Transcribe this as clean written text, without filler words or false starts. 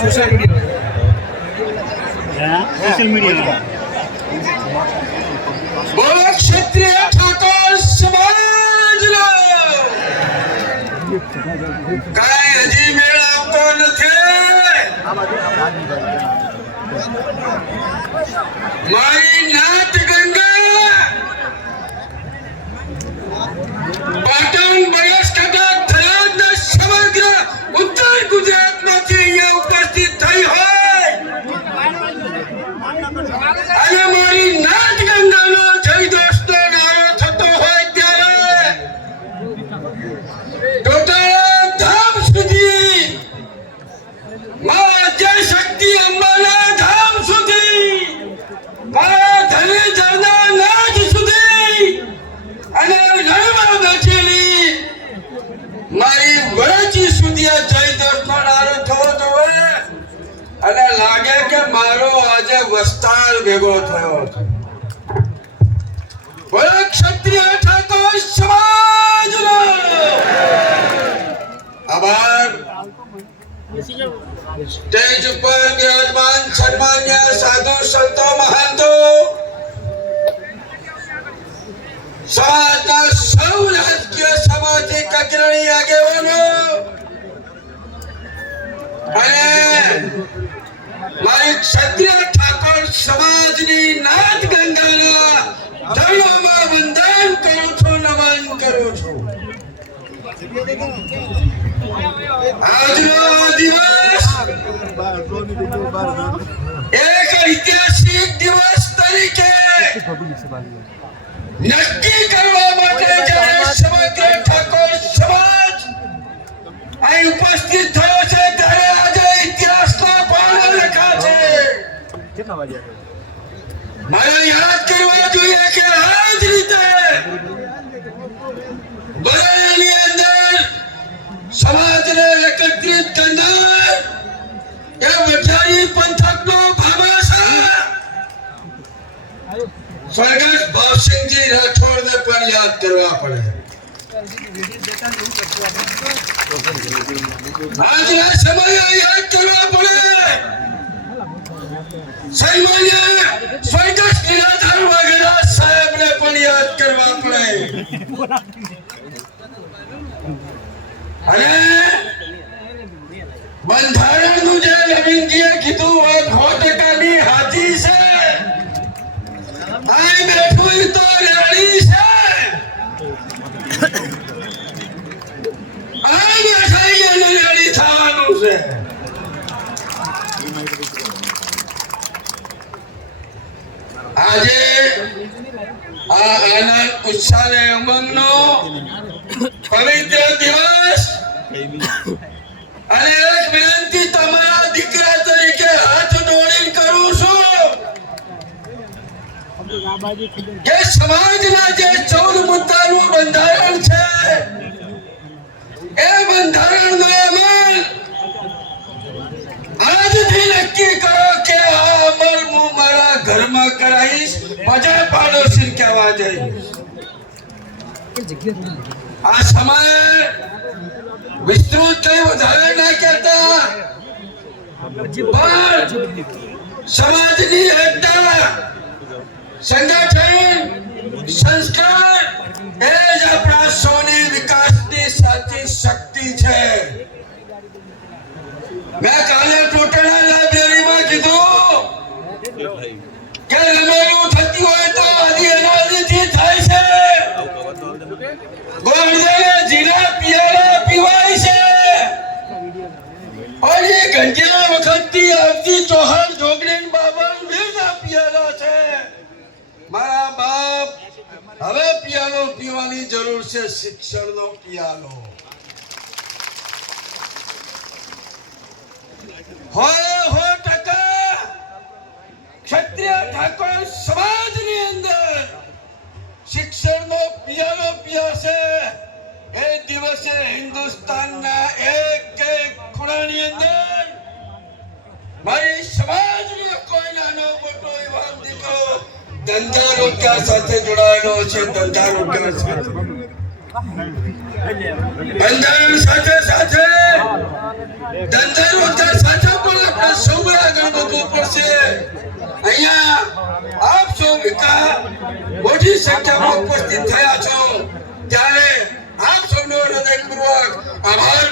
Social media बोलो क्षत्रिय ठाकर समाज काय हजी मेळ આવતો નથી મારી નાથ ગંગા પાટણ બનાસકાંઠા થરાદ સમગ્ર ઉત્તર ગુજરાતમાંથી અહીંયા ઉપસ્થિત થઈ હોય અને મારી નાથ ગંગાનો જય દોસ્તો નારો થતો હોય ત્યારે ટોટાળા ધામ સુધી માં જય શક્તિ અંબાના ધામ સુધી મારા ધનેજરના નાદ સુધી અને રણમાં બેઠેલી મારી વરચી સુધી આ જય દોસ્તો નારો થવો જોઈએ અને લાગે કે મારો આજે વસ્તાર ભેગો થયો છે બોલો ક્ષત્રિય ઠાકોર સમાજનો આભાર સ્ટેજ ઉપર બિરાજમાન સન્માન્ય સાધુ સંતો મહંતો સમાજના સૌ રાજકીય સામાજિક અગ્રણી આગેવાનો અને મારી ક્ષત્રિય ઠાકોર સમાજની નાથ ગંગાના ચરણોમાં વંદન કરું છું નમન કરું છું આજનો દિવસ એક ઐતિહાસિક દિવસ તરીકે નક્કી કરવા માટે જ્યારે સમગ્ર ઠાકોર સમાજ અહીં ઉપસ્થિત થયો છે ત્યારે આજે ઇતિહાસના પાના લખા છે મારે યાદ કરવા જોઈએ કે આ જ રીતે બરાની અંદર સમાજને એકત્રિત કરનાર એ મઠારી પંથકનો ભામાશાહ સ્વર્ગસ્થ ભાવસિંહજી રાઠોડને પણ યાદ કરવા પડે આજના સમયે યાદ કરવા પડે સન્માન્ય સ્વર્ગસ્થ નિરાધાર વાઘેલા સાહેબને પણ યાદ કરવા પડે અને બંધારણનું જે નવીનજીએ કીધું હોય 100% હાથી છે આઈ બેઠું તો રેડી છે આઈ બેઠાઈ અને રેડી થવાનું છે આજે આ આનંદ ઉત્સાહ અને ઉમંગનો પવિત્ર દિવસ અને એક વિનંતી તમારા દીકરા તરીકે હાથ જોડીને કરું છું કે સમાજના જે 14 મુદ્દાનું બંધારણ છે એ બંધારણનો અમલ આજથી નક્કી કરો કે આ અમલ હું મારા ઘરમાં કરાવીશ મજા પાડોશી કહેવા જઈશ આ સમય વિસ્તૃત કઈ વધારે ના કહેતા પણ સમાજની એકતા સંગઠન સંસ્કાર એ જ આપણા સૌની વિકાસની સાચી શક્તિ છે મેં કાલે ટોટાળા લાઇબ્રેરીમાં કીધું કે રમેલું થતી હોય તો આદિ અનાદિથી થાય છે ગોળદાને જીરા પિયાલા પીવાય છે और ये घंटिया वखतથી આવતી ચૌહાણ જોગણી બાબા મેના પિયાલા છે મારા બાપ હવે પિયાલો પીવાની જરૂર છે શિક્ષણનો પિયાલો હો ટકા ક્ષત્રિય ઠાકોર સમાજની અંદર શિક્ષણનો પિયાલો પીયાશે હિન્દુસ્તાનના એક ખૂણાની અંદર મારી સમાજનો કોઈ નાનો મોટો યુવાન દીકરો ધંધા રોજગાર સાથે જોડાયેલો છે. ધંધા રોજગાર સાથે બંધારણ સાથે સાથે ધંધા રોજગાર સાથે પણ આપણે સૌએ આગળ વધવું પડશે. અહીંયા આપ સૌ મોટી સંખ્યામાં ઉપસ્થિત થયા છો ત્યારે આપ સૌનો હૃદયપૂર્વક આભાર